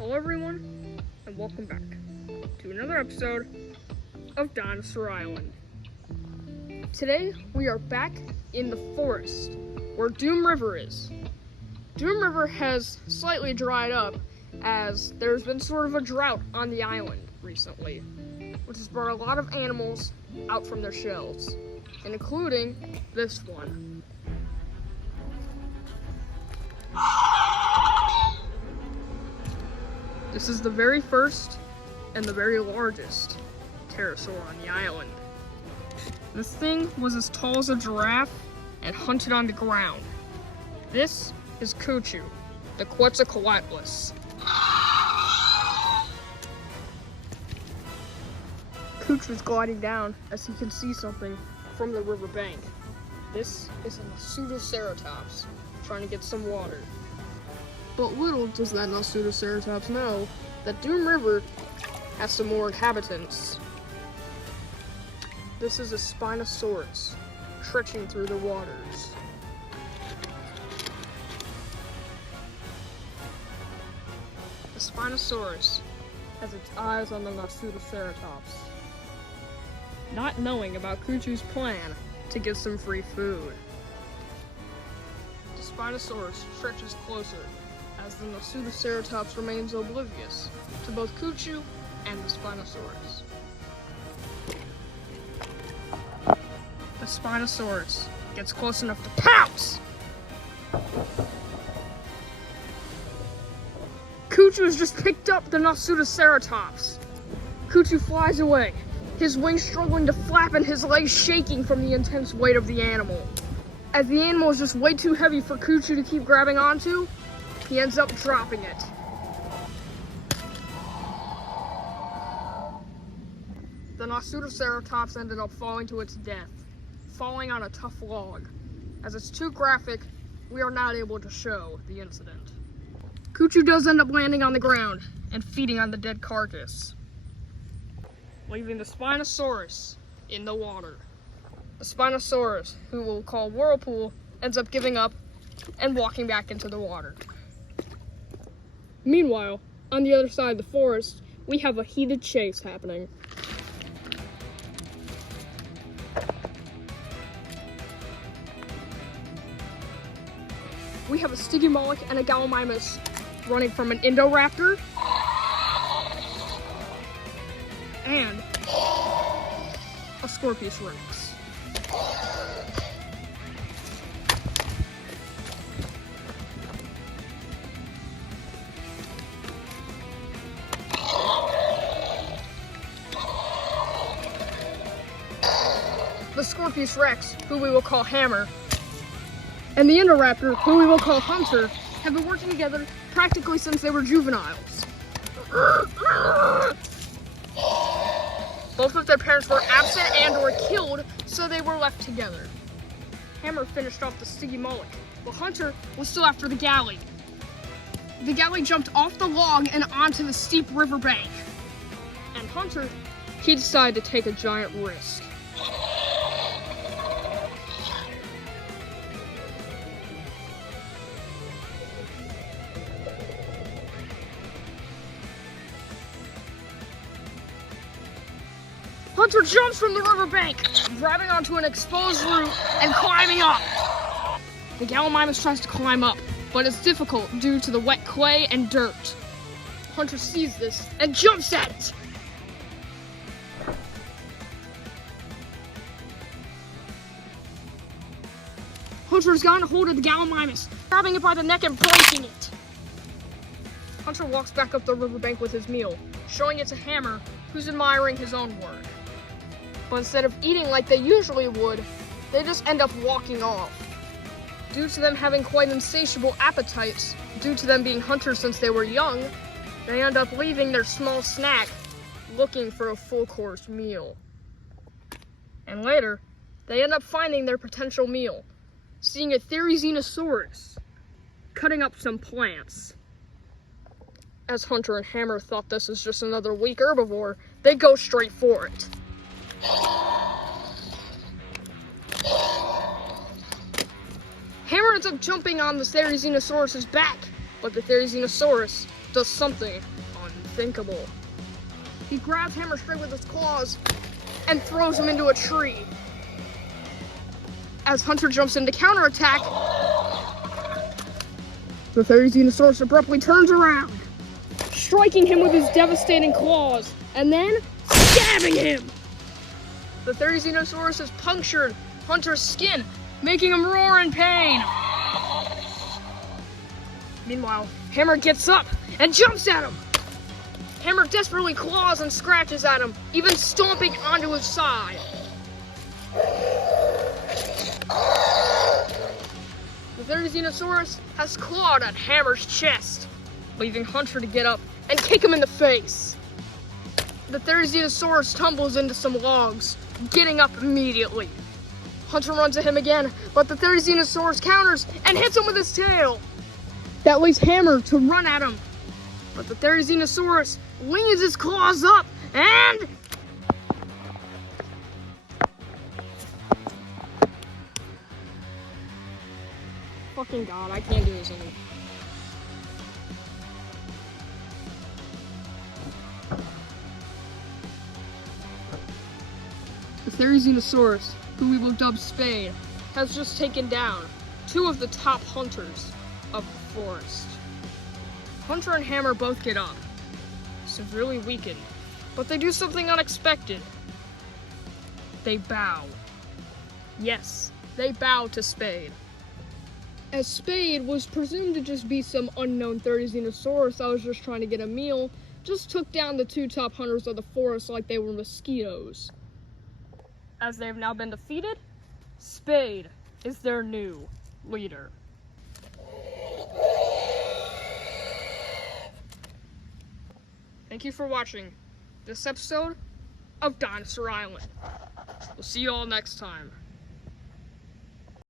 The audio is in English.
Hello everyone, and welcome back to another episode of Dinosaur Island. Today, we are back in the forest, where Doom River is. Doom River has slightly dried up, as there's been sort of a drought on the island recently, which has brought a lot of animals out from their shells, including this one. This is the very first and the very largest pterosaur on the island. This thing was as tall as a giraffe and hunted on the ground. This is Kuchu, the Quetzalcoatlus. Kuchu is gliding down as he can see something from the riverbank. This is a pseudoceratops trying to get some water. But little does that pseudoceratops know that Doom River has some more inhabitants. This is a Spinosaurus stretching through the waters. The Spinosaurus has its eyes on the pseudoceratops, not knowing about Kuchu's plan to get some free food. The Spinosaurus stretches closer as the pseudoceratops remains oblivious to both Kuchu and the Spinosaurus. The Spinosaurus gets close enough to pounce! Kuchu has just picked up the pseudoceratops. Kuchu flies away, his wings struggling to flap and his legs shaking from the intense weight of the animal. As the animal is just way too heavy for Kuchu to keep grabbing onto, he ends up dropping it. The pseudoceratops ended up falling to its death, falling on a tough log. As it's too graphic, we are not able to show the incident. Kuchu does end up landing on the ground and feeding on the dead carcass, leaving the Spinosaurus in the water. The Spinosaurus, who we'll call Whirlpool, ends up giving up and walking back into the water. Meanwhile, on the other side of the forest, we have a heated chase happening. We have a Stygimoloch and a Gallimimus running from an Indoraptor and a Scorpius Rex. The Scorpius Rex, who we will call Hammer, and the Indoraptor, who we will call Hunter, have been working together practically since they were juveniles. Both of their parents were absent and or killed, so they were left together. Hammer finished off the Stygimoloch, but Hunter was still after the galley. The galley jumped off the log and onto the steep riverbank. And Hunter, he decided to take a giant risk. Hunter jumps from the riverbank, grabbing onto an exposed root and climbing up. The Gallimimus tries to climb up, but it's difficult due to the wet clay and dirt. Hunter sees this and jumps at it. Hunter has gotten a hold of the Gallimimus, grabbing it by the neck and breaking it. Hunter walks back up the riverbank with his meal, showing it to Hammer, who's admiring his own work. But instead of eating like they usually would, they just end up walking off. Due to them having quite insatiable appetites, due to them being hunters since they were young, they end up leaving their small snack looking for a full-course meal. And later, they end up finding their potential meal, seeing a Therizinosaurus cutting up some plants. As Hunter and Hammer thought this was just another weak herbivore, they go straight for it. Hammer ends up jumping on the Therizinosaurus' back, but the Therizinosaurus does something unthinkable. He grabs Hammer straight with his claws and throws him into a tree. As Hunter jumps in to counterattack, the Therizinosaurus abruptly turns around, striking him with his devastating claws, and then stabbing him. The Therizinosaurus has punctured Hunter's skin, making him roar in pain. Meanwhile, Hammer gets up and jumps at him. Hammer desperately claws and scratches at him, even stomping onto his side. The Therizinosaurus has clawed at Hammer's chest, leaving Hunter to get up and kick him in the face. The Therizinosaurus tumbles into some logs, getting up immediately. Hunter runs at him again, but the Therizinosaurus counters and hits him with his tail. That leaves Hammer to run at him, but the Therizinosaurus leans his claws up and... Fucking God, I can't do this anymore. The Therizinosaurus, who we will dub Spade, has just taken down 2 of the top hunters of the forest. Hunter and Hammer both get up, severely weakened, but they do something unexpected. They bow. Yes, they bow to Spade. As Spade was presumed to just be some unknown Therizinosaurus that was just trying to get a meal, just took down the 2 top hunters of the forest like they were mosquitoes. As they have now been defeated, Spade is their new leader. Thank you for watching this episode of Dinosaur Island. We'll see you all next time.